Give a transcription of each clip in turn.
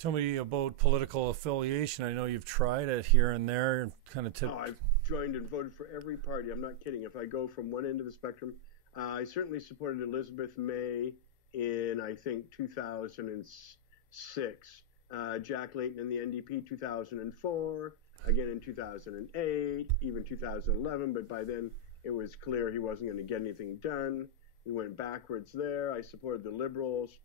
Tell me about political affiliation. I know you've tried it here and there, and kind of I've joined and voted for every party. I'm not kidding. If I go from one end of the spectrum, I certainly supported Elizabeth May in, I think, 2006. Jack Layton in the NDP 2004, again in 2008, even 2011. But by then it was clear he wasn't going to get anything done. We went backwards there. I supported the Liberals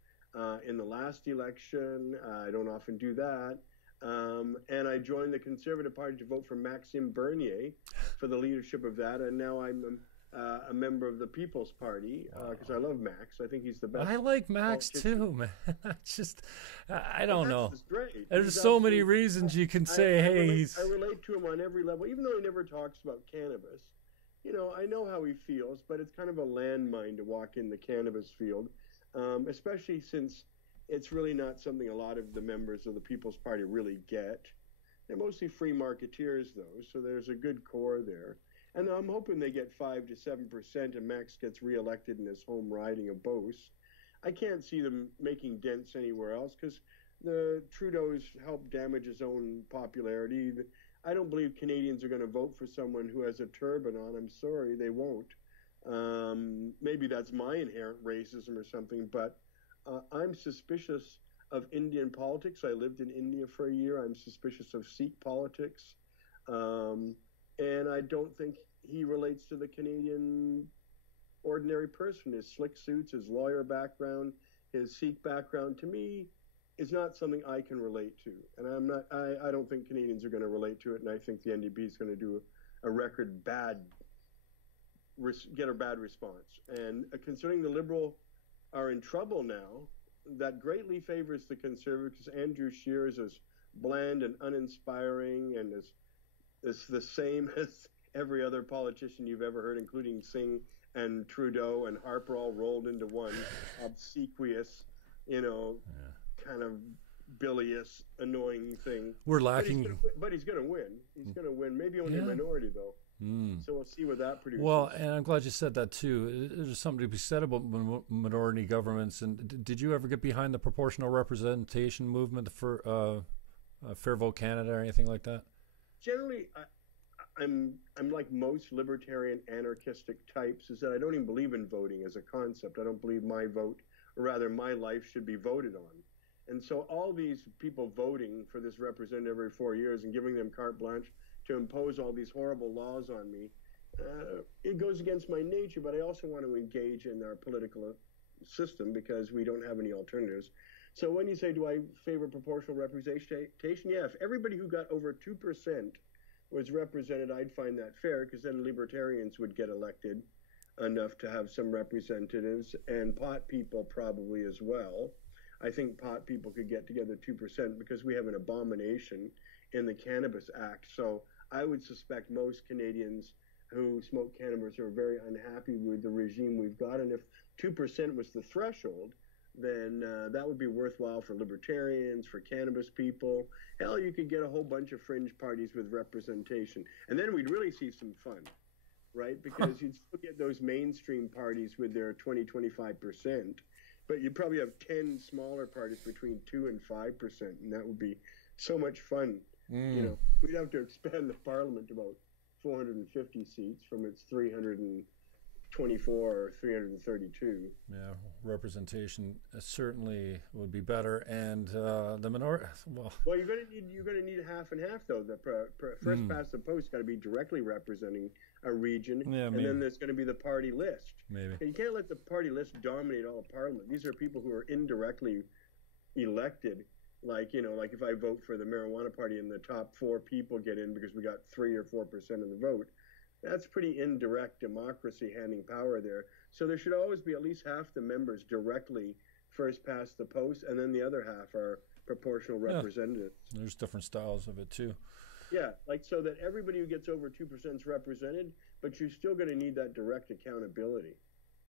in the last election. I don't often do that. And I joined the Conservative Party to vote for Maxime Bernier for the leadership of that. And now I'm a member of the People's Party because I love Max. I think he's the best. I like Max too, man. I don't know. Max is great. There's so many reasons you can say, I relate to him on every level, even though he never talks about cannabis. You know, I know how he feels, but it's kind of a landmine to walk in the cannabis field, especially since it's really not something a lot of the members of the People's Party really get. They're mostly free marketeers, though, so there's a good core there. And I'm hoping they get 5 to 7% and Max gets reelected in his home riding of Beauce. I can't see them making dents anywhere else because the Trudeau's helped damage his own popularity. I don't believe Canadians are going to vote for someone who has a turban on. I'm sorry, they won't. Maybe that's my inherent racism or something, but I'm suspicious of Indian politics. I lived in India for a year. I'm suspicious of Sikh politics. And I don't think he relates to the Canadian ordinary person. His slick suits, his lawyer background, his Sikh background, to me, is not something I can relate to. And I don't think Canadians are going to relate to it. And I think the NDP is going to do get a bad response. And considering the Liberal are in trouble now, that greatly favors the Conservative because Andrew Scheer is as bland and uninspiring and is the same as every other politician you've ever heard, including Singh and Trudeau and Harper all rolled into one obsequious, kind of bilious, annoying thing. We're lacking. But he's going to win. He's going to win. Maybe only a minority, though. So we'll see what that produces. Well, and I'm glad you said that, too. There's something to be said about minority governments. And did you ever get behind the proportional representation movement for Fair Vote Canada or anything like that? Generally, I'm like most libertarian anarchistic types, is that I don't even believe in voting as a concept. I don't believe my vote, or rather my life, should be voted on. And so all these people voting for this representative every 4 years and giving them carte blanche to impose all these horrible laws on me, it goes against my nature, but I also want to engage in our political system because we don't have any alternatives. So when you say, do I favor proportional representation? Yeah, if everybody who got over 2% was represented, I'd find that fair because then libertarians would get elected enough to have some representatives, and pot people probably as well. I think pot people could get together 2% because we have an abomination in the Cannabis Act. So I would suspect most Canadians who smoke cannabis are very unhappy with the regime we've got. And if 2% was the threshold, then that would be worthwhile for libertarians, for cannabis people. Hell, you could get a whole bunch of fringe parties with representation. And then we'd really see some fun, right? Because you'd still get those mainstream parties with their 20-25%, but you'd probably have 10 smaller parties between 2 and 5%, and that would be so much fun. We'd have to expand the parliament to about 450 seats from its 324 or 332. Yeah, representation certainly would be better, and the minority. Well, you're going to need half and half though. The first past the post got to be directly representing a region, and then there's going to be the party list. Maybe and you can't let the party list dominate all of Parliament. These are people who are indirectly elected. Like if I vote for the marijuana party and the top 4 people get in because we got 3 or 4% of the vote, that's pretty indirect democracy handing power there. So there should always be at least half the members directly first past the post, and then the other half are proportional representatives. There's different styles of it too. Yeah, like so that everybody who gets over 2% is represented, but you're still going to need that direct accountability.